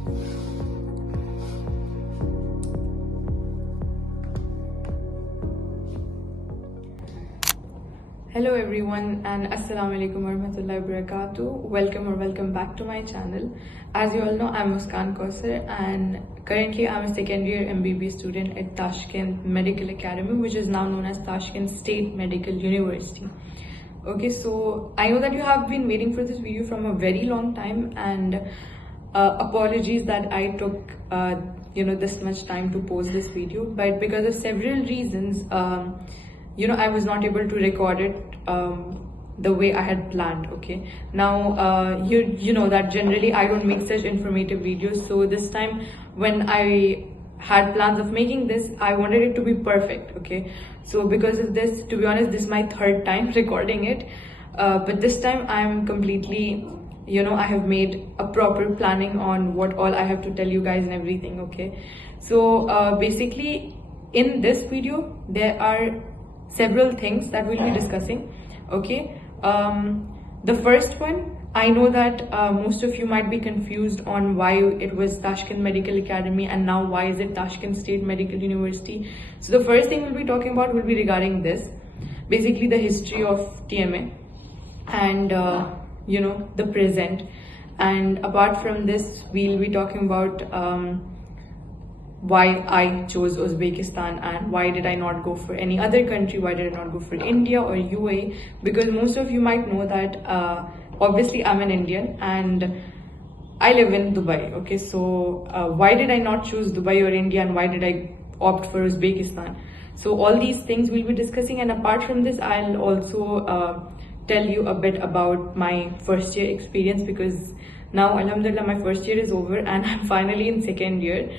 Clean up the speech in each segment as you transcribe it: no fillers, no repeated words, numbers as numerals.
Hello everyone and Assalamu alaikum warahmatullahi wabarakatuh. Welcome back to my channel. As you all know, I'm Muskan Kausar and currently I'm a second year MBBS student at Tashkent Medical Academy, which is now known as Tashkent State Medical University. Okay, so I know that you have been waiting for this video from a very long time, and apologies that I took this much time to post this video, but because of several reasons I was not able to record it the way I had planned. Okay, now you know that generally I don't make such informative videos, so this time when I had plans of making this, I wanted it to be perfect. Okay, so because of this, to be honest, this is my third time recording it, but this time I'm completely, I have made a proper planning on what all I have to tell you guys and everything. Okay, so basically in this video there are several things that we'll be discussing. Okay, the first one, I know that most of you might be confused on why it was Tashkent Medical Academy and now why is it Tashkent State Medical University. So the first thing we'll be talking about will be regarding this, basically the history of TMA and the present. And apart from this, we'll be talking about why I chose Uzbekistan and why did I not go for any other country, why did I not go for India or UAE, because most of you might know that obviously I'm an Indian and I live in Dubai. Okay, so why did I not choose Dubai or India and why did I opt for Uzbekistan? So all these things we'll be discussing, and apart from this I'll also tell you a bit about my first year experience, because now alhamdulillah my first year is over and I'm finally in second year.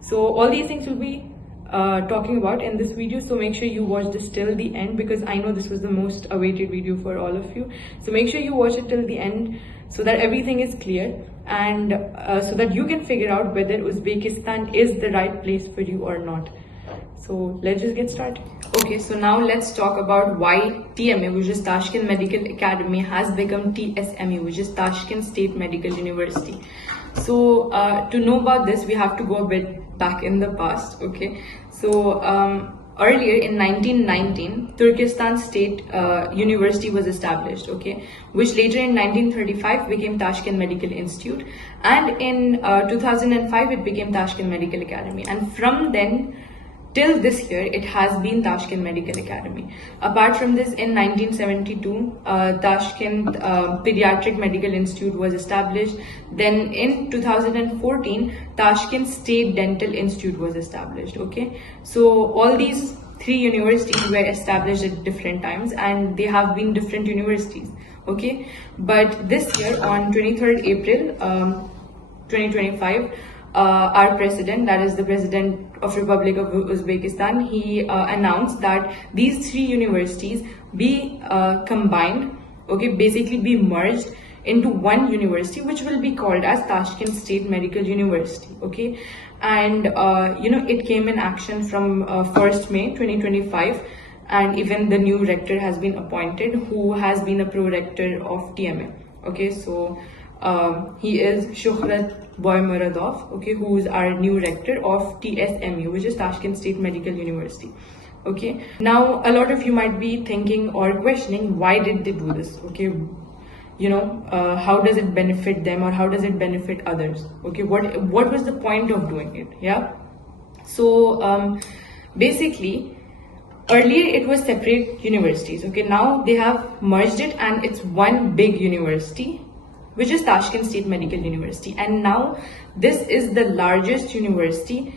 So all these things we'll be talking about in this video, so make sure you watch this till the end, because I know this was the most awaited video for all of you. So make sure you watch it till the end so that everything is clear, and so that you can figure out whether Uzbekistan is the right place for you or not. So let's just get started. Okay, so now let's talk about why TMA, which is Tashkent Medical Academy, has become TSMU, which is Tashkent State Medical University. So to know about this, we have to go a bit back in the past. Okay, so earlier in 1919, Turkestan State University was established. Okay, which later in 1935 became Tashkent Medical Institute, and in 2005 it became Tashkent Medical Academy, and from then till this year, it has been Tashkent Medical Academy. Apart from this, in 1972, Tashkent Pediatric Medical Institute was established. Then in 2014, Tashkent State Dental Institute was established. Okay, so all these three universities were established at different times, and they have been different universities. Okay, but this year on 23rd April 2025, our president, that is the president of Republic of Uzbekistan, he announced that these three universities be combined, okay, basically be merged into one university, which will be called as Tashkent State Medical University. Okay, and it came in action from 1st May 2025, and even the new rector has been appointed, who has been a pro-rector of TMA. Okay, so he is Shuhrat Boymuradov, okay, who is our new rector of TSMU, which is Tashkent State Medical University. Okay, now a lot of you might be thinking or questioning, why did they do this? Okay, how does it benefit them, or how does it benefit others? Okay, what was the point of doing it? Yeah, so basically earlier it was separate universities. Okay, now they have merged it and it's one big university, which is Tashkent State Medical University, and now this is the largest university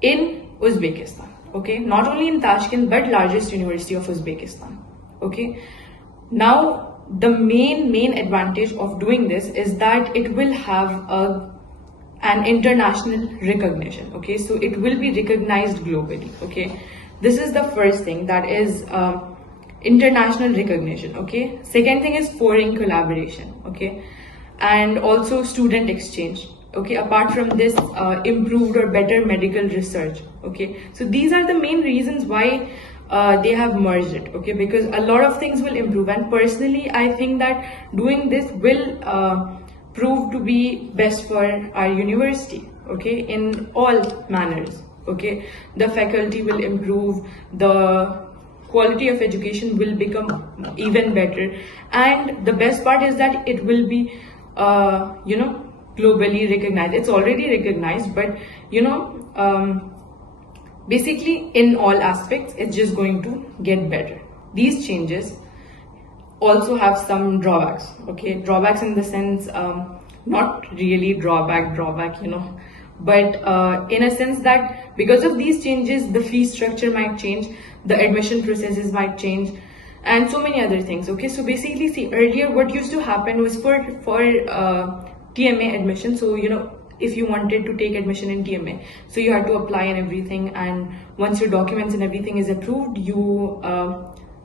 in Uzbekistan. Okay, not only in Tashkent but largest university of Uzbekistan. Okay, now the main advantage of doing this is that it will have an international recognition. Okay, so it will be recognized globally. Okay, this is the first thing, that is international recognition. Okay, second thing is foreign collaboration. Okay, and also student exchange. Okay, apart from this, improved or better medical research. Okay, so these are the main reasons why they have merged it. Okay, because a lot of things will improve, and personally I think that doing this will prove to be best for our university, okay, in all manners, okay. The faculty will improve, the quality of education will become even better, and the best part is that it will be globally recognized. It's already recognized, but basically in all aspects it's just going to get better. These changes also have some drawbacks, okay. Drawbacks in the sense, not really drawback, but in a sense that because of these changes the fee structure might change, the admission processes might change, and so many other things, okay. So basically, see, earlier what used to happen was for TMA admission, so if you wanted to take admission in TMA, so you had to apply and everything, and once your documents and everything is approved, you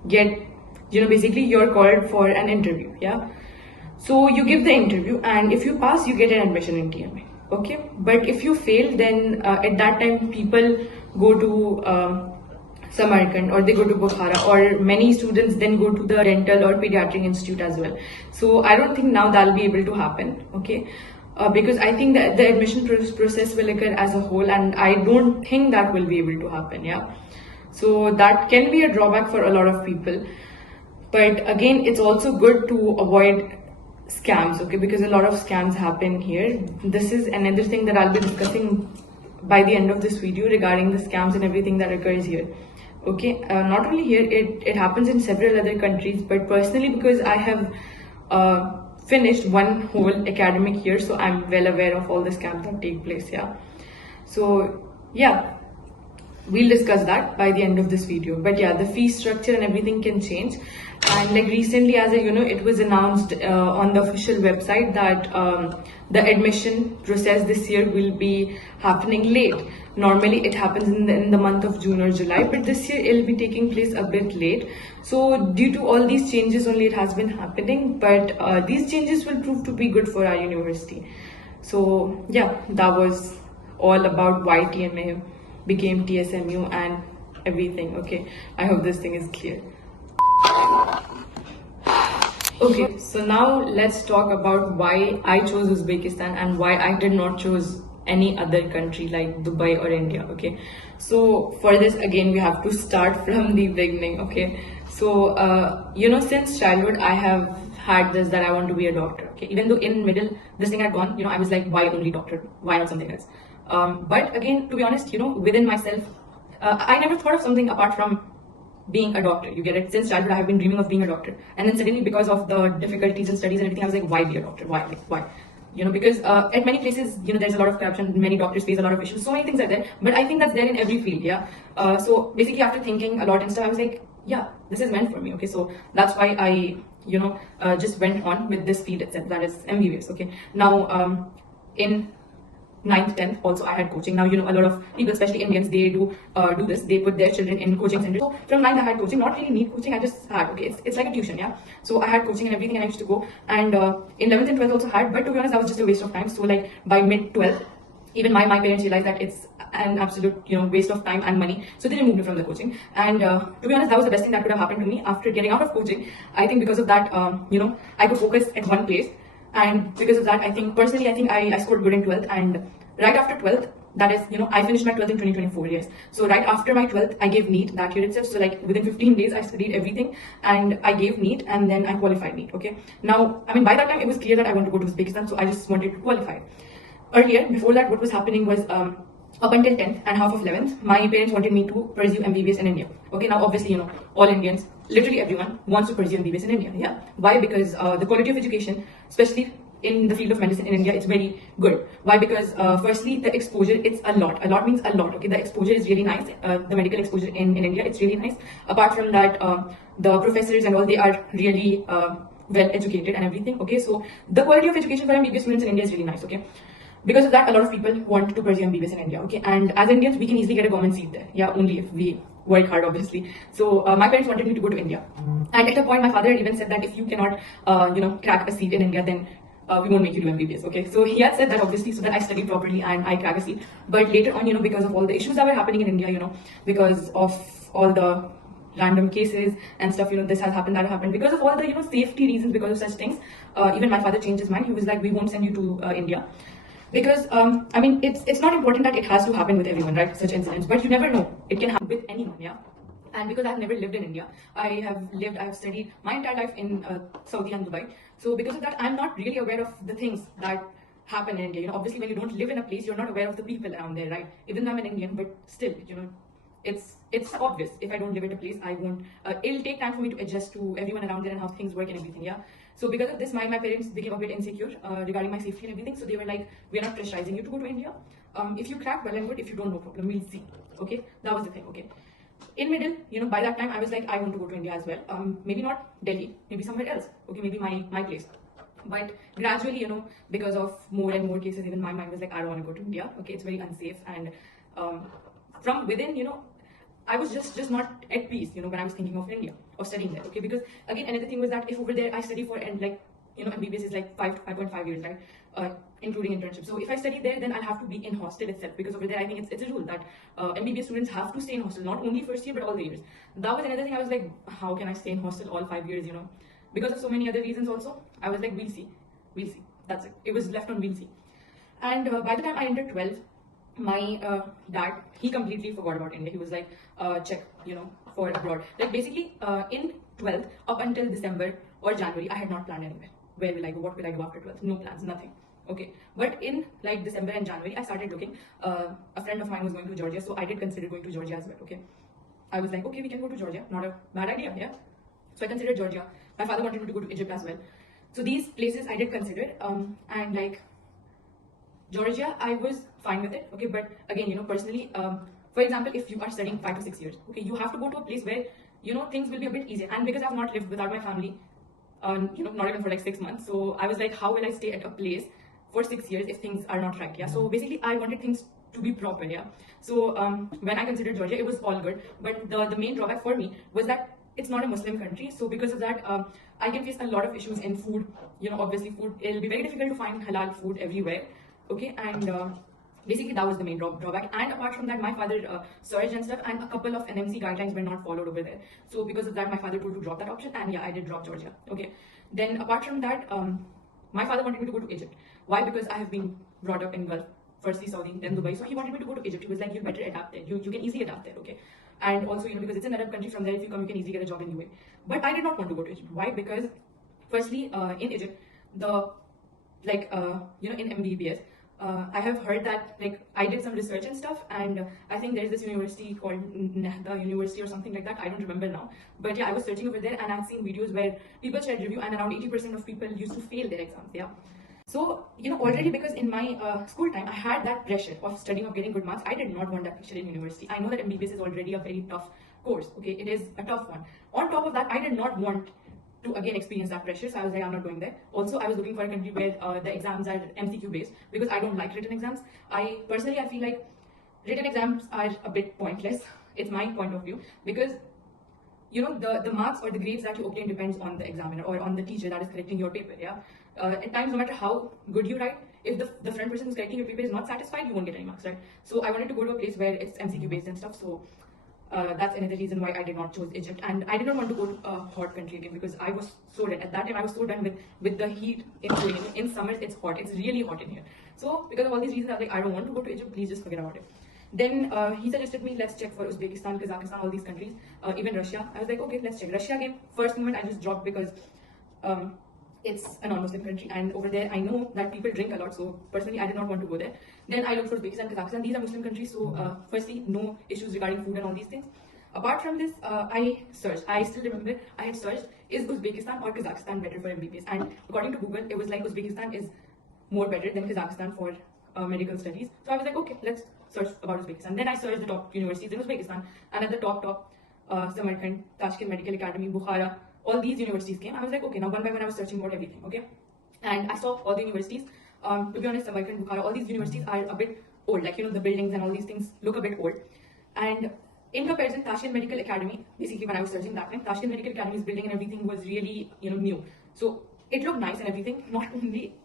get, basically you're called for an interview, yeah. So you give the interview, and if you pass, you get an admission in TMA, okay. But if you fail, then at that time people go to Samarkand, or they go to Bukhara, or many students then go to the dental or pediatric institute as well. So I don't think now that'll be able to happen, okay. Because I think that the admission process will occur as a whole, and I don't think that will be able to happen, yeah. So that can be a drawback for a lot of people, but again, it's also good to avoid scams, okay, because a lot of scams happen here. This is another thing that I'll be discussing by the end of this video regarding the scams and everything that occurs here, okay. Not only here, it happens in several other countries, but personally, because I have finished one whole academic year, so I'm well aware of all the scams that take place, yeah. So yeah, we'll discuss that by the end of this video. But yeah, the fee structure and everything can change, and like recently, as it was announced on the official website that the admission process this year will be happening late. Normally it happens in the month of June or July, but this year it'll be taking place a bit late. So due to all these changes only it has been happening, but these changes will prove to be good for our university. So yeah, that was all about why TMA became TSMU and everything, okay. I hope this thing is clear. Okay, so now let's talk about why I chose Uzbekistan and why I did not choose any other country like Dubai or India, okay. So for this, again, we have to start from the beginning, okay. So since childhood I have had this, that I want to be a doctor, okay. Even though in middle this thing had gone, I was like, why only doctor, why not something else? But again, to be honest, within myself, I never thought of something apart from being a doctor, you get it. Since childhood I have been dreaming of being a doctor, and then suddenly, because of the difficulties in studies and everything, I was like, why be a doctor, why because at many places, there's a lot of corruption, many doctors face a lot of issues, so many things are there, but I think that's there in every field, yeah. So basically, after thinking a lot and stuff, I was like, yeah, this is meant for me, okay. So that's why I just went on with this field itself, that is MBBS, okay. Now in 9th, 10th also I had coaching. Now a lot of people, especially Indians, they do this, they put their children in coaching centers. So from 9th I had coaching, not really need coaching, I just had, okay, it's like a tuition, yeah. So I had coaching and everything, and I used to go, and in 11th and 12th also had, but to be honest, that was just a waste of time. So like by mid 12th, even my parents realized that it's an absolute waste of time and money, so they removed me from the coaching. And to be honest, that was the best thing that could have happened to me after getting out of coaching. I think because of that, I could focus at one place. And because of that, I think I scored good in 12th, and right after 12th, that is, I finished my 12th in 2024, yes. So right after my 12th, I gave NEET that year itself. So like within 15 days, I studied everything and I gave NEET, and then I qualified NEET, okay. Now, by that time, it was clear that I want to go to Uzbekistan, so I just wanted to qualify. Earlier, before that, what was happening was, up until 10th and half of 11th, my parents wanted me to pursue MBBS in India. Okay, now obviously, all Indians, literally everyone wants to pursue MBBS in India. Yeah. Why? Because the quality of education, especially in the field of medicine in India, it's very good. Why? Because firstly, the exposure, it's a lot. A lot means a lot. Okay, the exposure is really nice. The medical exposure in India, it's really nice. Apart from that, the professors and all, they are really well educated and everything. Okay, so the quality of education for MBBS students in India is really nice. Okay. Because of that, a lot of people want to pursue MBBS in India, okay? And as Indians, we can easily get a government seat there, yeah, only if we work hard, obviously. So my parents wanted me to go to India. And at a point, my father had even said that if you cannot, crack a seat in India, then we won't make you do MBBS, okay? So he had said that, obviously, so that I studied properly and I crack a seat. But later on, because of all the issues that were happening in India, because of all the random cases and stuff, this has happened, that happened, because of all the safety reasons, because of such things. Even my father changed his mind. He was like, we won't send you to India, because I mean, it's not important that it has to happen with everyone, right, such incidents, but you never know, it can happen with anyone. Yeah. And because I've never lived in India, I've studied my entire life in Saudi and Dubai. So because of that, I'm not really aware of the things that happen in India. Obviously, when you don't live in a place, you're not aware of the people around there, right? Even though I'm an Indian, but still, it's obvious. If I don't live in a place, I won't. It'll take time for me to adjust to everyone around there and how things work and everything. Yeah. So because of this, my parents became a bit insecure regarding my safety and everything. So they were like, "We are not pressurizing you to go to India. If you crack, well and good. If you don't, no problem. We'll see." Okay, that was the thing. Okay. In middle, by that time, I was like, I want to go to India as well. Maybe not Delhi, maybe somewhere else. Okay, maybe my place. But gradually, because of more and more cases, even my mind was like, I don't want to go to India. Okay, it's very unsafe. And from within, I was just not at peace, when I was thinking of India, of studying there. Okay, because again, another thing was that if over there I study for, and like, MBBS is like 5.5 years, right? Including internship. So if I study there, then I'll have to be in hostel itself, because over there I think it's a rule that MBBS students have to stay in hostel, not only first year but all the years. That was another thing. I was like, how can I stay in hostel all 5 years? Because of so many other reasons also. I was like, we'll see. That's it. It was left on we'll see. And by the time I entered 12, my dad, he completely forgot about India. He was like, check, for abroad. Like basically in 12th up until December or January, I had not planned anywhere. Where will I go? What will I do after 12th? No plans, nothing. Okay, but in like December and January, I started looking. A friend of mine was going to Georgia, so I did consider going to Georgia as well. Okay, I was like, okay, we can go to Georgia. Not a bad idea, yeah. So I considered Georgia. My father wanted me to go to Egypt as well. So these places I did consider, and like Georgia, I was fine with it. Okay, but again, personally, for example, if you are studying 5 to 6 years, okay, you have to go to a place where things will be a bit easier. And because I've not lived without my family, not even for like 6 months, so I was like, how will I stay at a place for 6 years if things are not right? Yeah. So basically, I wanted things to be proper. Yeah. So when I considered Georgia, it was all good. But the main drawback for me was that it's not a Muslim country. So because of that, I can face a lot of issues in food. Obviously, food, it'll be very difficult to find halal food everywhere. Okay, and basically that was the main drawback. And apart from that, my father searched and stuff, and a couple of NMC guidelines were not followed over there. So because of that, my father told to drop that option, and yeah, I did drop Georgia. Okay, then apart from that, my father wanted me to go to Egypt. Why? Because I have been brought up in Gulf, firstly Saudi, then Dubai. So he wanted me to go to Egypt. He was like, you better adapt there. You can easily adapt there. Okay, and also because it's an Arab country, from there if you come, you can easily get a job in UAE. But I did not want to go to Egypt. Why? Because firstly, in Egypt, in MBBS. I have heard that, like, I did some research and stuff, and I think there's this university called Nahda University or something like that. I don't remember now. But yeah, I was searching over there, and I've seen videos where people shared review, and around 80% of people used to fail their exams. Yeah. So, already because in my school time, I had that pressure of studying, of getting good marks. I did not want that pressure in university. I know that MBBS is already a very tough course. Okay, it is a tough one. On top of that, I did not want to again experience that pressure, so I was like, I'm not going there. Also, I was looking for a country where the exams are MCQ based, because I don't like written exams. I feel like written exams are a bit pointless. It's my point of view, because the marks or the grades that you obtain depends on the examiner or on the teacher that is correcting your paper. Yeah, at times, no matter how good you write, if the front person who's correcting your paper is not satisfied, you won't get any marks, right? So I wanted to go to a place where it's MCQ based and stuff. So that's another reason why I did not choose Egypt. And I did not want to go to a hot country again, because I was so done. At that time, I was so done with the heat in UAE. In summers, it's hot. It's really hot in here. So because of all these reasons, I was like, I don't want to go to Egypt. Please just forget about it. Then he suggested me, let's check for Uzbekistan, Kazakhstan, all these countries, even Russia. I was like, okay, let's check. Russia again, first moment I just dropped, because it's a non-Muslim country, and over there I know that people drink a lot, so personally I did not want to go there. Then I looked for Uzbekistan, Kazakhstan. These are Muslim countries, so firstly, no issues regarding food and all these things. Apart from this, I searched. I still remember I had searched, is Uzbekistan or Kazakhstan better for MBBS? And according to Google, it was like Uzbekistan is more better than Kazakhstan for medical studies. So I was like, okay, let's search about Uzbekistan. Then I searched the top universities in Uzbekistan, and at the top, Samarkand, Tashkent Medical Academy, Bukhara, all these universities came. I was like, okay, now one by one I was searching about everything, okay? And I saw all the universities. To be honest, Samarkand, Bukhara, all these universities are a bit old. Like, the buildings and all these things look a bit old. And in comparison, Tashkent Medical Academy, basically when I was searching that time, Tashkent Medical Academy's building and everything was really, new. So it looked nice and everything.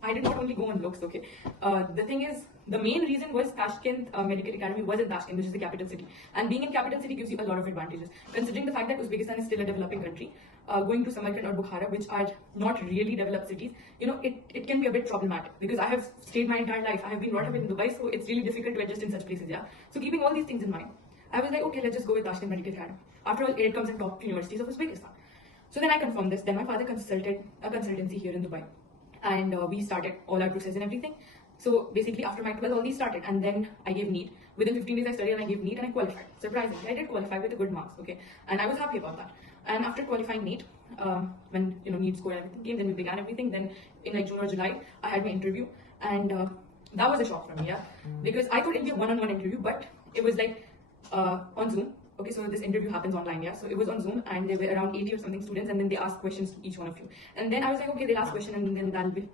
I did not only go on looks, okay. The thing is, the main reason was Tashkent Medical Academy was in Tashkent, which is the capital city. And being in capital city gives you a lot of advantages. Considering the fact that Uzbekistan is still a developing country, going to Samarkand or Bukhara, which are not really developed cities, it can be a bit problematic. Because I have stayed my entire life. I have been brought up in Dubai, so it's really difficult to adjust in such places, yeah. So keeping all these things in mind, I was like, okay, let's just go with Tashkent Medical Academy. After all, it comes in top universities of Uzbekistan. So then I confirmed this. Then my father consulted a consultancy here in Dubai, and we started all our process and everything. So basically, after my 12th, all these started, and then I gave NEET. Within 15 days, I studied and I gave NEET and I qualified. Surprisingly, I did qualify with a good marks, okay, and I was happy about that. And after qualifying NEET, when NEET score and everything came, then we began everything. Then in like June or July, I had my interview, and that was a shock for me, yeah, because I thought it'd be a one-on-one interview, but it was like on Zoom. Okay, so this interview happens online, yeah. So it was on Zoom, and there were around 80 or something students, and then they asked questions to each one of you. And then I was like, okay, they'll ask question, and then that'll be,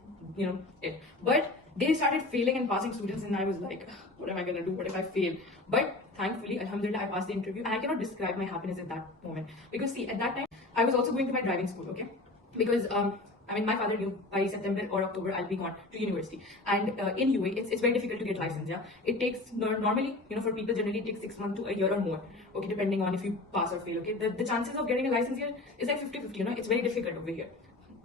it. But they started failing and passing students, and I was like, what am I gonna do? What if I fail? But thankfully, alhamdulillah, I passed the interview, and I cannot describe my happiness at that moment. Because see, at that time, I was also going to my driving school, okay? Because my father knew by September or October I'll be gone to university, and in UA it's very difficult to get license. Yeah, it takes normally for people generally it takes 6 months to a year or more. Okay, depending on if you pass or fail. Okay, the chances of getting a license here is like 50-50. It's very difficult over here.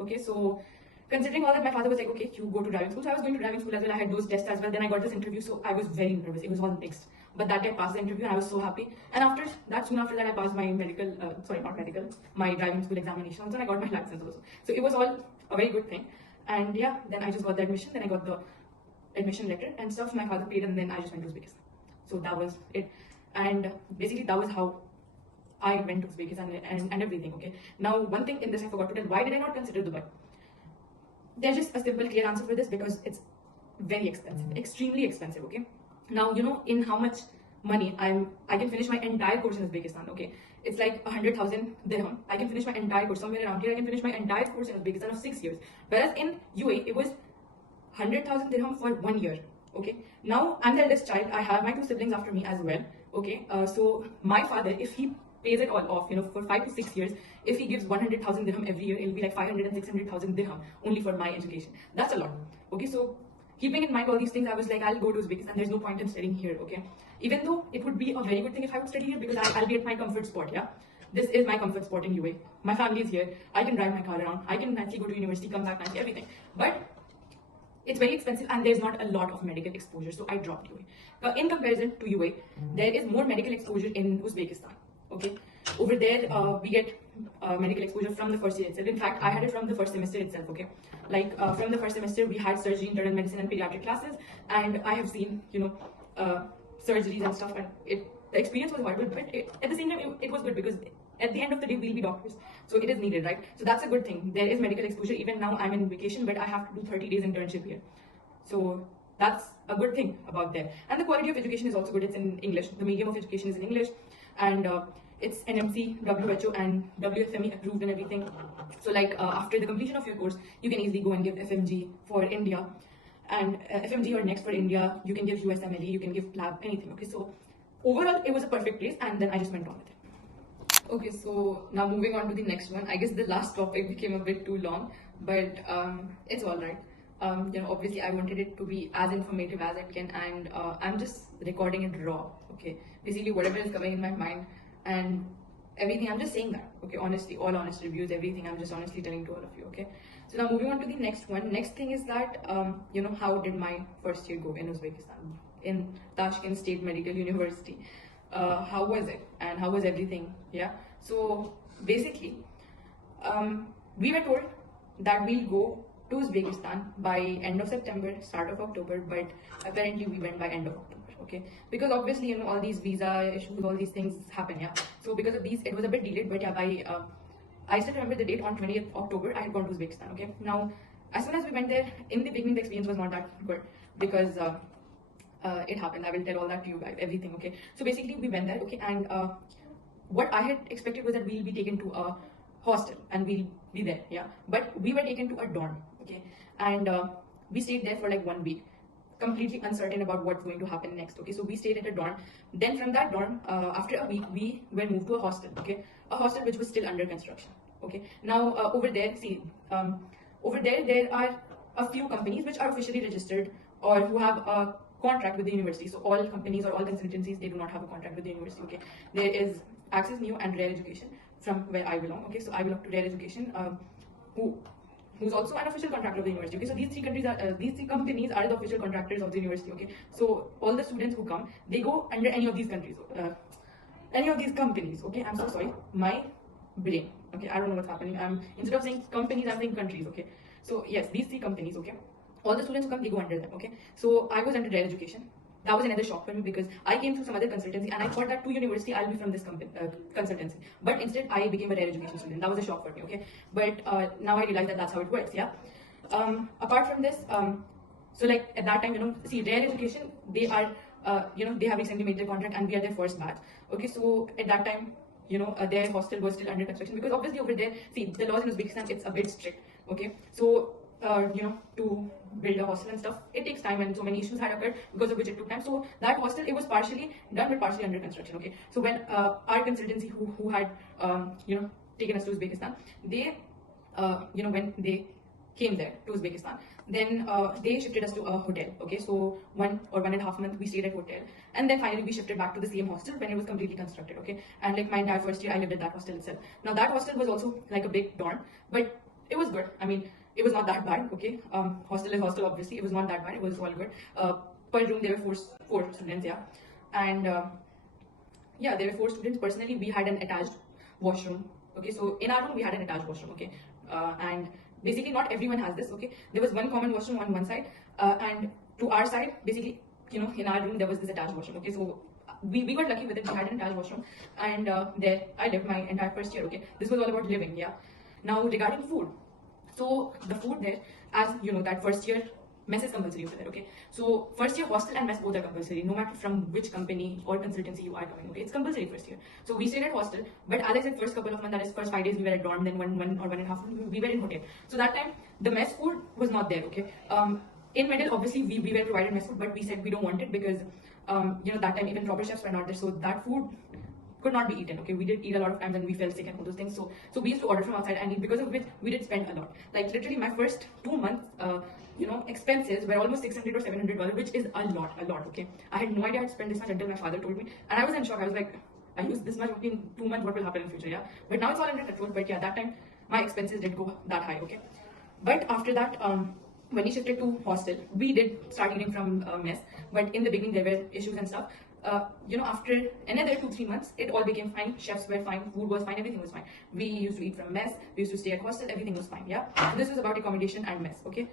Okay, so considering all that, my father was like, okay, you go to driving school. So I was going to driving school as well. I had those tests as well. Then I got this interview, so I was very nervous. It was all mixed. But that day I passed the interview and I was so happy. And soon after that, I passed my my driving school examination also, and I got my license also. So it was all a very good thing. And yeah, then I just got the admission. Then I got the admission letter and stuff. My father paid, and then I just went to Uzbekistan. So that was it. And basically, that was how I went to Uzbekistan and everything. Okay. Now, one thing in this I forgot to tell. Why did I not consider Dubai? There's just a simple, clear answer for this, because it's very expensive, extremely expensive. Okay. Now, in how much money I can finish my entire course in Uzbekistan. Okay, it's like 100,000 dirham. I can finish my entire course somewhere around here. I can finish my entire course in Uzbekistan of 6 years, whereas in UA it was 100,000 dirham for 1 year. Okay, now I'm the eldest child. I have my 2 siblings after me as well. Okay, so my father, if he pays it all off, for 5 to 6 years, if he gives 100,000 dirham every year, it'll be like 500 and 600,000 dirham only for my education. That's a lot. Okay, so keeping in mind all these things, I was like, I'll go to Uzbekistan. There's no point in studying here, okay? Even though it would be a very good thing if I would study here, because I'll be at my comfort spot, yeah? This is my comfort spot in UA. My family is here. I can drive my car around. I can actually go to university, come back nicely, everything. But it's very expensive and there's not a lot of medical exposure, so I dropped UA. In comparison to UA, there is more medical exposure in Uzbekistan, okay? Over there, we get medical exposure from the first year itself. In fact, I had it from the first semester itself, okay? Like, from the first semester, we had surgery, internal medicine, and pediatric classes, and I have seen, surgeries and stuff, and the experience was horrible, but at the same time, it was good, because at the end of the day, we'll be doctors, so it is needed, right? So that's a good thing. There is medical exposure. Even now, I'm in vacation, but I have to do 30 days internship here. So that's a good thing about there. And the quality of education is also good. It's in English. The medium of education is in English, and it's NMC, WHO, and WFME approved and everything. So like after the completion of your course, you can easily go and give FMG for India, and FMG or next for India. You can give USMLE, you can give lab, anything. Okay, so overall, it was a perfect place, and then I just went on with it. Okay, so now moving on to the next one. I guess the last topic became a bit too long, but it's all right. Obviously I wanted it to be as informative as it can, and I'm just recording it raw. Okay, basically whatever is coming in my mind and everything, I'm just saying that. Okay, honestly, all honest reviews, everything, I'm just honestly telling to all of you. Okay, so now moving on to the next one. Next thing is that how did my first year go in Uzbekistan, in Tashkent State Medical University? How was it, and how was everything? Yeah, so basically we were told that we'll go to Uzbekistan by end of September, start of October, but apparently we went by end of October. Okay, because obviously all these visa issues, all these things happen. Yeah, so because of these, it was a bit delayed, but yeah, by I still remember the date, on 20th October I had gone to Uzbekistan. Okay, now as soon as we went there, in the beginning the experience was not that good, because it happened. I will tell all that to you guys, everything. Okay, so basically we went there. Okay, and what I had expected was that we'll be taken to a hostel and we'll be there. Yeah, but we were taken to a dorm. Okay, and we stayed there for like 1 week, completely uncertain about what's going to happen next. Okay, so we stayed at a dorm. Then from that dorm, after a week, we were moved to a hostel. Okay, a hostel which was still under construction. Okay, now over there, see, over there are a few companies which are officially registered or who have a contract with the university. So all companies or all consultancies, they do not have a contract with the university. Okay, there is SCAMS and Rare Education from where I belong. Okay, so I belong to Rare Education, who's also an official contractor of the university. Okay, so these three companies are the official contractors of the university. Okay, so all the students who come, they go under any of these countries, any of these companies. Okay, I'm so sorry, my brain. Okay, I don't know what's happening. Instead of saying companies, I'm saying countries. Okay, so yes, these three companies. Okay, all the students who come, they go under them. Okay, so I was under Rare Education. That was another shock for me because I came through some other consultancy and I thought that to university I'll be from this consultancy, but instead I became a Rare Education student. That was a shock for me. Okay, but now I realize that that's how it works. Yeah. Apart from this, so like at that time, see, Rare Education, they are they have recently made their contract and we are their first batch. Okay, so at that time, their hostel was still under construction because obviously over there, see, the laws in Uzbekistan, it's a bit strict. Okay, so to build a hostel and stuff, it takes time and so many issues had occurred because of which it took time. So that hostel, it was partially done but partially under construction. Okay, so when our consultancy who had taken us to Uzbekistan, they when they came there to Uzbekistan, then they shifted us to a hotel. Okay, so 1.5 months we stayed at hotel, and then finally we shifted back to the same hostel when it was completely constructed. Okay, and like my entire first year I lived at that hostel itself. Now that hostel was also like a big dorm, but it was good. I mean, it was not that bad. Okay, hostel is hostel, obviously. It was not that bad. It was all good. Per room there were four students. Yeah, and yeah, there were 4 students. Personally, we had an attached washroom. Okay, so in our room we had an attached washroom. Okay, and basically not everyone has this. Okay, there was one common washroom on one side, and to our side, basically, in our room there was this attached washroom. Okay, so we got lucky with it. We had an attached washroom, and there I lived my entire first year. Okay, this was all about living. Yeah. Now regarding food, so the food there, as you know, that first year mess is compulsory over there. Okay, so first year hostel and mess both are compulsory, no matter from which company or consultancy you are coming. Okay, it's compulsory first year. So we stayed at hostel, but as I said, first couple of months, that is first 5 days we were at dorm, then one or 1.5 months we were in hotel. So that time the mess food was not there. Okay, in middle obviously we were provided mess food, but we said we don't want it because that time even proper chefs were not there, so that food could not be eaten. Okay, we did eat a lot of times and we felt sick and all those things. So we used to order from outside and eat, because of which we did spend a lot. Like literally my first 2 months, expenses were almost $600 or $700, which is a lot. Okay, I had no idea I'd spend this much until my father told me, and I was in shock. I was like, I used this much in 2 months. What will happen in future? Yeah, but now it's all under control. But yeah, that time my expenses did go that high. Okay, but after that, when we shifted to hostel, we did start eating from mess. But in the beginning there were issues and stuff. After another 2-3 months, it all became fine. Chefs were fine, food was fine, everything was fine. We used to eat from mess, we used to stay at hostel, everything was fine. Yeah, so this is about accommodation and mess. Okay,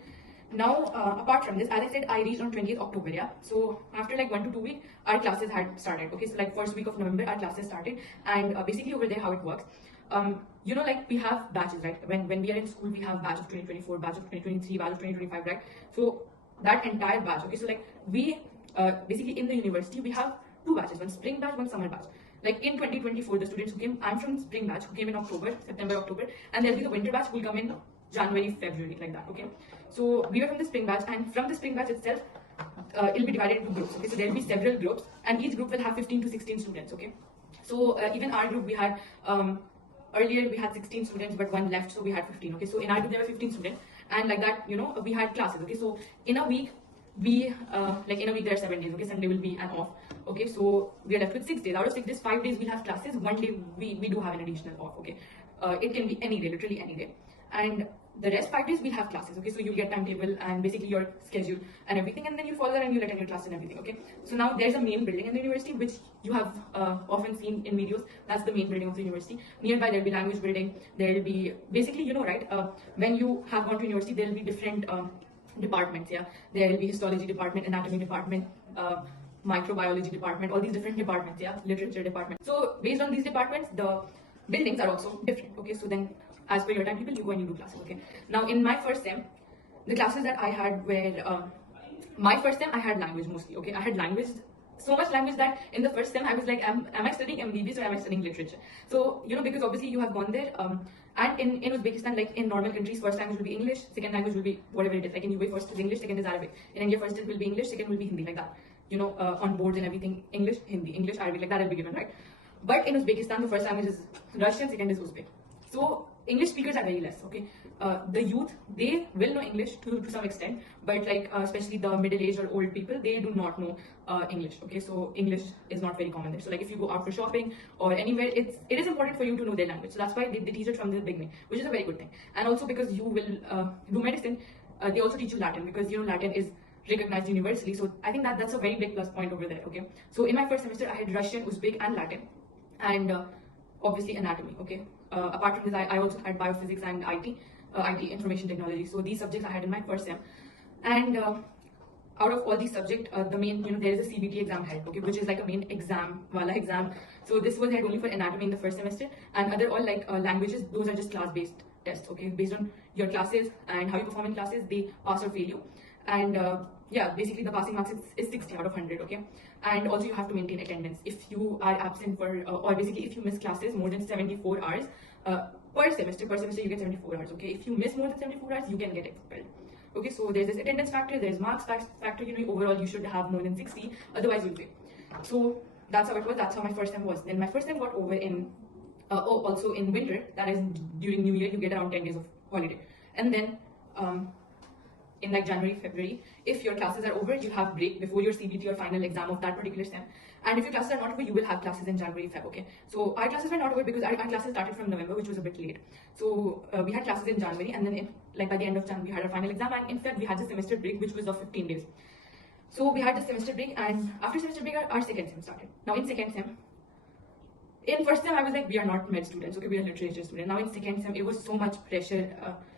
now apart from this, as I said, I reached on 20th October. Yeah, so after like 1 to 2 weeks, our classes had started. Okay, so like first week of November, our classes started, and basically over there how it works. Like we have batches, right? When we are in school, we have batch of 2024, batch of 2023, batch of 2025, right? So that entire batch. Okay, so like we basically in the university we have 2 batches, one spring batch, one summer batch. Like in 2024, the students who came, I'm from spring batch, who came in September, October, and there'll be the winter batch who will come in January, February, like that. Okay, so we were from the spring batch, and from the spring batch itself, it'll be divided into groups. Okay, so there'll be several groups, and each group will have 15 to 16 students. Okay, so even our group, we had earlier we had 16 students, but one left, so we had 15. Okay, so in our group there were 15 students, and like that, we had classes. Okay, so in a week there are 7 days. Okay, Sunday will be an off. Okay, so we are left with 6 days. Out of 6 days, 5 days we'll have classes, 1 day we do have an additional off. Okay, it can be any day, literally any day, and the rest 5 days we'll have classes. Okay, so you'll get timetable and basically your schedule and everything, and then you follow that and you attend your class and everything. Okay, so now there's a main building in the university which you have often seen in videos. That's the main building of the university. Nearby there'll be language building, there'll be basically, right, when you have gone to university, there'll be different departments. Yeah, there will be histology department, anatomy department, microbiology department, all these different departments. Yeah, literature department. So based on these departments, the buildings are also different. Okay, so then as per your timetable, you go and you do classes. Okay, now in my first sem, the classes that I had were my first sem I had language mostly. Okay, I had language, so much language that in the first sem I was like, am I studying MBBS or am I studying literature? So because obviously you have gone there, and in Uzbekistan, like in normal countries, first language will be English, second language will be whatever it is. Like in UAE, first is English, second is Arabic. In India, first it will be English, second will be Hindi, like that. On boards and everything, English, Hindi, English, Arabic, like that will be given, right? But in Uzbekistan, the first language is Russian, second is Uzbek. So English speakers are very less, okay. The youth, they will know English to some extent, but like especially the middle-aged or old people, they do not know English, okay. So English is not very common there. So like if you go out for shopping or anywhere, it is important for you to know their language. So that's why they teach it from the beginning, which is a very good thing. And also because you will do medicine, they also teach you Latin, because you know Latin is recognized universally. So I think that's a very big plus point over there, okay. So in my first semester, I had Russian, Uzbek, and Latin, and obviously anatomy, okay. Apart from this, I also had biophysics and IT, information technology. So these subjects I had in my first sem, and out of all these subjects, the main, there is a CBT exam held, okay, which is like a main exam, wala exam. So this was held only for anatomy in the first semester, and other all like languages, those are just class-based tests, okay, based on your classes and how you perform in classes, they pass or fail you. And yeah, basically the passing marks is 60 out of 100, okay. And also you have to maintain attendance. If you are absent for or basically if you miss classes more than 74 hours per semester you get 74 hours, okay. If you miss more than 74 hours, you can get expelled, okay. So there's this attendance factor, there's marks factor, overall you should have more than 60, otherwise you'll fail. So that's how it was. That's how my first time was. Then my first time got over in also in winter, that is during New Year, you get around 10 days of holiday. And then in like January, February, if your classes are over, you have break before your CBT or final exam of that particular sem. And if your classes are not over, you will have classes in January, Feb, okay. So our classes were not over because our classes started from November, which was a bit late. So we had classes in January, and then like by the end of January, we had our final exam, and in Feb, we had the semester break, which was of 15 days. So we had the semester break, and after semester break, our second sem started. Now in second sem, in first sem, I was like, we are not med students, okay, we are literature students. Now in second sem, it was so much pressure.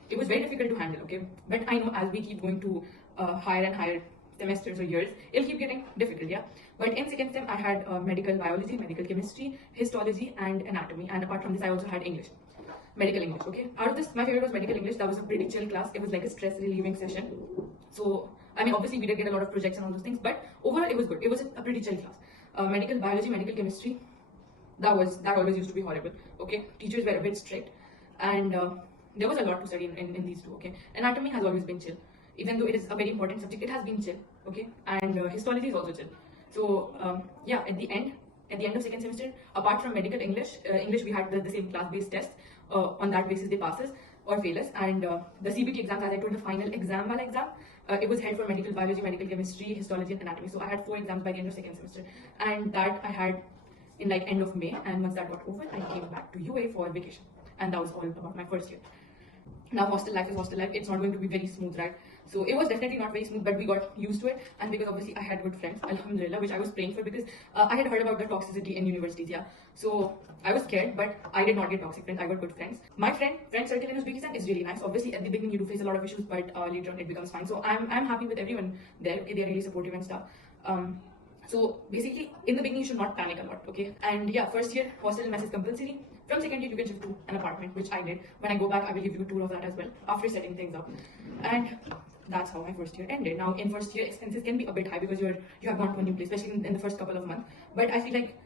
It was very difficult to handle, okay. But I know as we keep going to higher and higher semesters or years, it'll keep getting difficult, yeah. But in second sem, I had medical biology, medical chemistry, histology, and anatomy. And apart from this, I also had English, medical English, okay. Out of this, my favorite was medical English. That was a pretty chill class. It was like a stress relieving session. So I mean, obviously we did get a lot of projects and all those things, but overall it was good. It was a pretty chill class. Medical biology, medical chemistry, that always used to be horrible, okay. Teachers were a bit strict, and there was a lot to study in these two, okay. Anatomy has always been chill, even though it is a very important subject, it has been chill, okay. And histology is also chill. So yeah, at the end of second semester, apart from medical English, we had the same class-based tests. On that basis, they pass us or fail us. And the CBT exams, as I told, the final exam, it was held for medical biology, medical chemistry, histology, and anatomy. So I had 4 exams by the end of second semester, and that I had in like end of May. And once that got over, I came back to UA for vacation, and that was all about my first year. Now hostel life is hostel life. It's not going to be very smooth, right? So it was definitely not very smooth, but we got used to it. And because obviously I had good friends, alhamdulillah, which I was praying for, because I had heard about the toxicity in universities, yeah. So I was scared, but I did not get toxic friends. I got good friends. My friend circle in Uzbekistan is really nice. Obviously at the beginning you do face a lot of issues, but later on it becomes fine. So I'm happy with everyone there. Okay, they're really supportive and stuff. So basically, in the beginning, you should not panic a lot, okay? And yeah, first year, hostel mess is compulsory. From second year, you can shift to an apartment, which I did. When I go back, I will give you a tour of that as well, after setting things up. And that's how my first year ended. Now, in first year, expenses can be a bit high because you have gone to a new place, especially in the first couple of months. But I feel like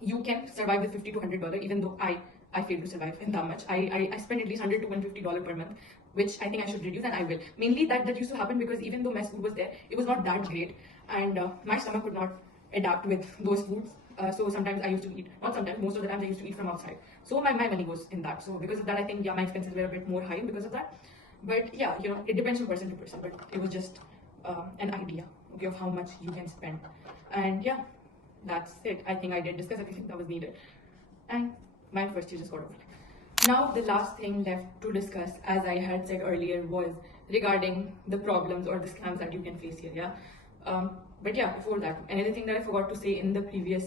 you can survive with $50 to $100, even though I failed to survive in that much. I spent at least $100 to $150 per month, which I think I should reduce, and I will. Mainly that used to happen because even though mess food was there, it was not that great, and my stomach could not adapt with those foods. So sometimes I used to eat, not sometimes, most of the time I used to eat from outside. So my money goes in that. So because of that, I think, yeah, my expenses were a bit more high because of that. But yeah, it depends from person to person, but it was just an idea, okay, of how much you can spend. And yeah, that's it. I think I did discuss everything that was needed. And my first year just got over. Now, the last thing left to discuss, as I had said earlier, was regarding the problems or the scams that you can face here, yeah. But yeah, before that, another thing that I forgot to say in the previous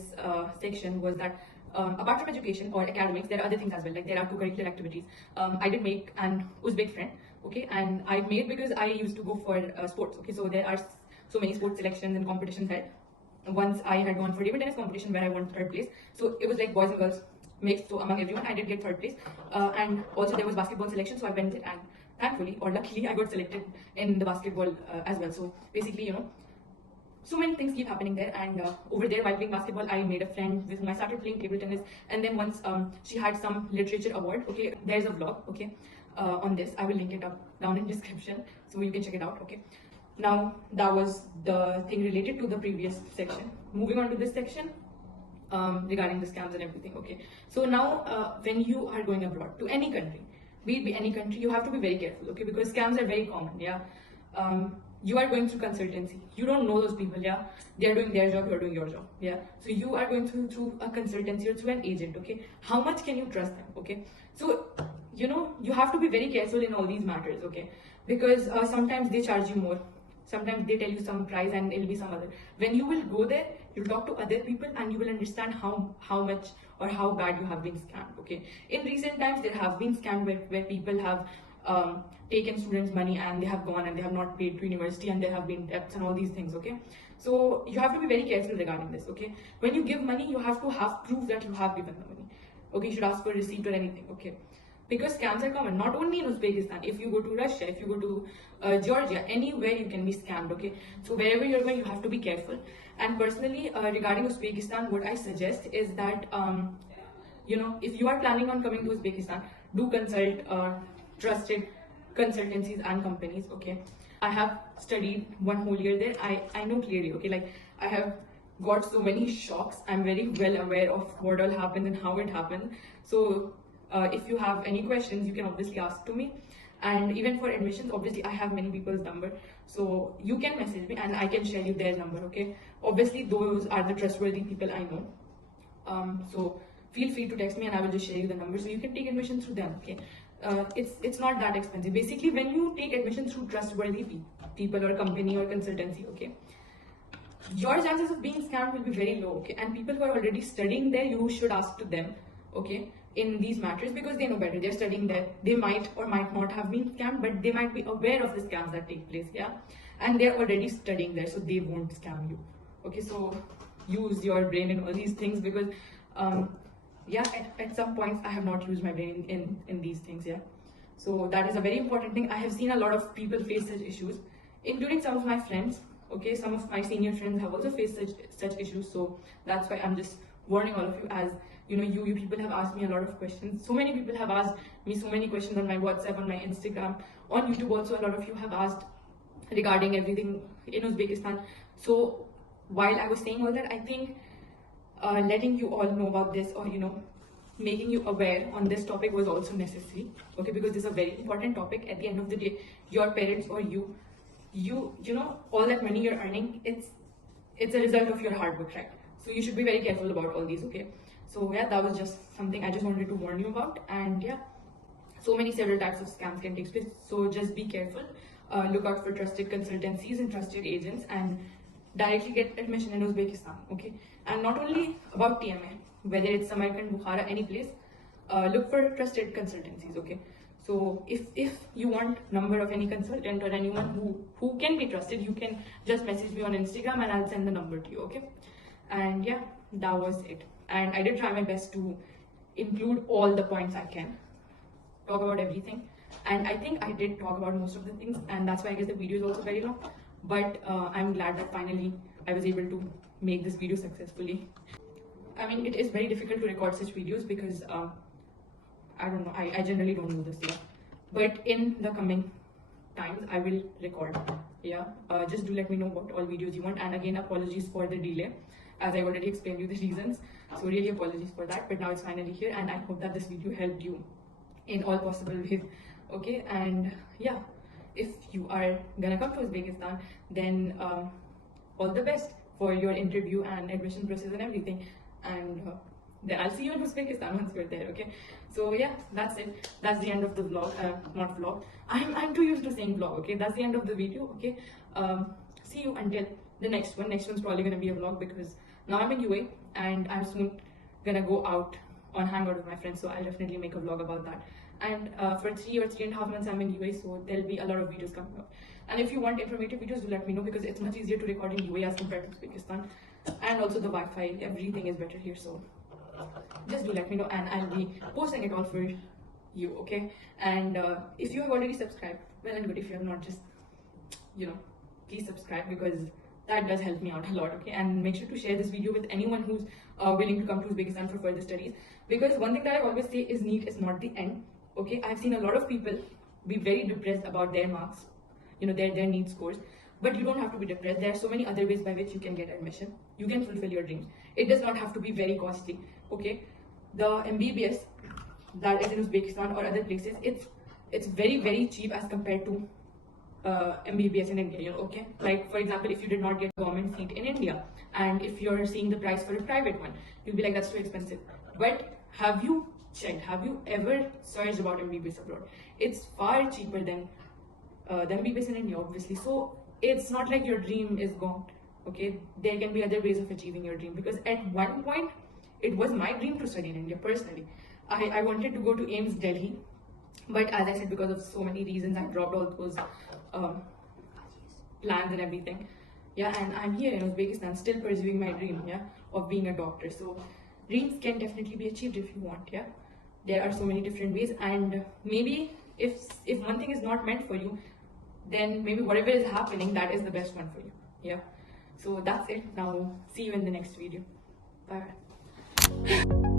section was that apart from education or academics, there are other things as well, like there are co-curricular activities. I did make an Uzbek friend, okay, and I made because I used to go for sports, okay, so there are so many sports selections and competitions there. Once I had gone for table tennis competition where I won 3rd place, so it was like boys and girls mixed, so among everyone I did get 3rd place, and also there was basketball selection, so I went it, and thankfully or luckily I got selected in the basketball as well. So basically, so many things keep happening there, and over there while playing basketball, I made a friend with whom I started playing table tennis, and then once she had some literature award, okay, there's a vlog, okay, on this. I will link it up down in description so you can check it out, okay. Now that was the thing related to the previous section. Moving on to this section, regarding the scams and everything. Okay, so now when you are going abroad to any country, be it be any country, you have to be very careful. Okay, because scams are very common. Yeah, you are going through consultancy. You don't know those people. Yeah, they are doing their job. You are doing your job. Yeah, so you are going through a consultancy or through an agent. Okay, how much can you trust them? Okay, so you have to be very careful in all these matters. Okay, because sometimes they charge you more, sometimes they tell you some price and it'll be some other. When you will go there, you'll talk to other people and you will understand how much or how bad you have been scammed. Okay, in recent times there have been scams where people have taken students money and they have gone and they have not paid to university and there have been debts and all these things. Okay, so you have to be very careful regarding this. Okay, when you give money, you have to have proof that you have given the money. Okay, you should ask for a receipt or anything. Okay, because scams are common not only in Uzbekistan. If you go to Russia, if you go to Georgia, anywhere you can be scammed. Okay, so wherever you're going, you have to be careful. And personally, regarding Uzbekistan, what I suggest is that if you are planning on coming to Uzbekistan, do consult trusted consultancies and companies. Okay, I have studied one whole year there. I know clearly. Okay, like I have got so many shocks. I'm very well aware of what all happened and how it happened. So if you have any questions, you can obviously ask to me. And even for admissions, obviously I have many people's number, so you can message me and I can share you their number. Okay, obviously those are the trustworthy people I know. So feel free to text me and I will just share you the number so you can take admission through them. Okay, it's not that expensive. Basically, when you take admission through trustworthy people or company or consultancy, okay, your chances of being scammed will be very low. Okay, and people who are already studying there, you should ask to them. Okay, in these matters, because they know better. They're studying there. They might or might not have been scammed, but they might be aware of the scams that take place. Yeah, and they're already studying there, so they won't scam you. Okay, so use your brain in all these things, because at some points I have not used my brain in these things. Yeah, so that is a very important thing. I have seen a lot of people face such issues, including some of my friends. Okay, some of my senior friends have also faced such issues. So that's why I'm just warning all of you. As you people have asked me a lot of questions. So many people have asked me so many questions on my WhatsApp, on my Instagram, on YouTube also. A lot of you have asked regarding everything in Uzbekistan. So while I was saying all that, I think letting you all know about this, or making you aware on this topic was also necessary. Okay, because this is a very important topic. At the end of the day, your parents or you all that money you're earning, it's a result of your hard work, right? So you should be very careful about all these. Okay, so yeah, that was just something I just wanted to warn you about. And yeah, so many several types of scams can take place, so just be careful. Look out for trusted consultancies and trusted agents, and directly get admission in Uzbekistan. Okay, and not only about TMA, whether it's Samarkand, Bukhara, any place, look for trusted consultancies. Okay, so if you want number of any consultant or anyone who can be trusted, you can just message me on Instagram and I'll send the number to you. Okay, and yeah, that was it. And I did try my best to include all the points I can, talk about everything, and I think I did talk about most of the things, and that's why I guess the video is also very long. But I'm glad that finally I was able to make this video successfully. I mean, it is very difficult to record such videos because I don't know, I generally don't know this yet. But in the coming times, I will record. Yeah, just do let me know what all videos you want. And again, apologies for the delay, as I already explained you the reasons. So really apologies for that. But now it's finally here, and I hope that this video helped you in all possible ways. Okay, and yeah, if you are gonna come to Uzbekistan, then all the best for your interview and admission process and everything. And then I'll see you in Uzbekistan once you're there. Okay, so yeah, that's it. That's the end of the vlog. Not vlog, I'm too used to saying vlog. Okay, that's the end of the video. Okay, see you until the next one. Next one's probably gonna be a vlog, because now I'm in UA and I'm soon gonna go out on hangout with my friends, so I'll definitely make a vlog about that. And for 3 or 3.5 months I'm in UA, so there'll be a lot of videos coming up. And if you want informative videos, do let me know, because it's much easier to record in UA as compared to Uzbekistan. And also the Wi-Fi, everything is better here, so just do let me know, and I'll be posting it all for you. Okay, and if you have already subscribed, well and good. If you have not, just please subscribe, because that does help me out a lot. Okay, and make sure to share this video with anyone who's willing to come to Uzbekistan for further studies, because one thing that I always say is NEET is not the end. Okay, I've seen a lot of people be very depressed about their marks, their NEET scores, But you don't have to be depressed. There are so many other ways by which you can get admission. You can fulfill your dreams. It does not have to be very costly. Okay, the MBBS that is in Uzbekistan or other places, it's very cheap as compared to MBBS in India. Okay, like for example, if you did not get a government seat in India, and if you're seeing the price for a private one, you'll be like, that's too expensive. But have you checked? Have you ever searched about MBBS abroad? It's far cheaper than the MBBS in India, obviously. So it's not like your dream is gone. Okay, there can be other ways of achieving your dream, because at one point it was my dream to study in India personally. I wanted to go to AIMS Delhi, but as I said, because of so many reasons, I dropped all those plans and everything. Yeah, and I'm here in Uzbekistan still pursuing my dream, yeah, of being a doctor. So dreams can definitely be achieved if you want. Yeah, there are so many different ways, and maybe if one thing is not meant for you, then maybe whatever is happening, that is the best one for you. Yeah, so that's it. Now see you in the next video. Bye.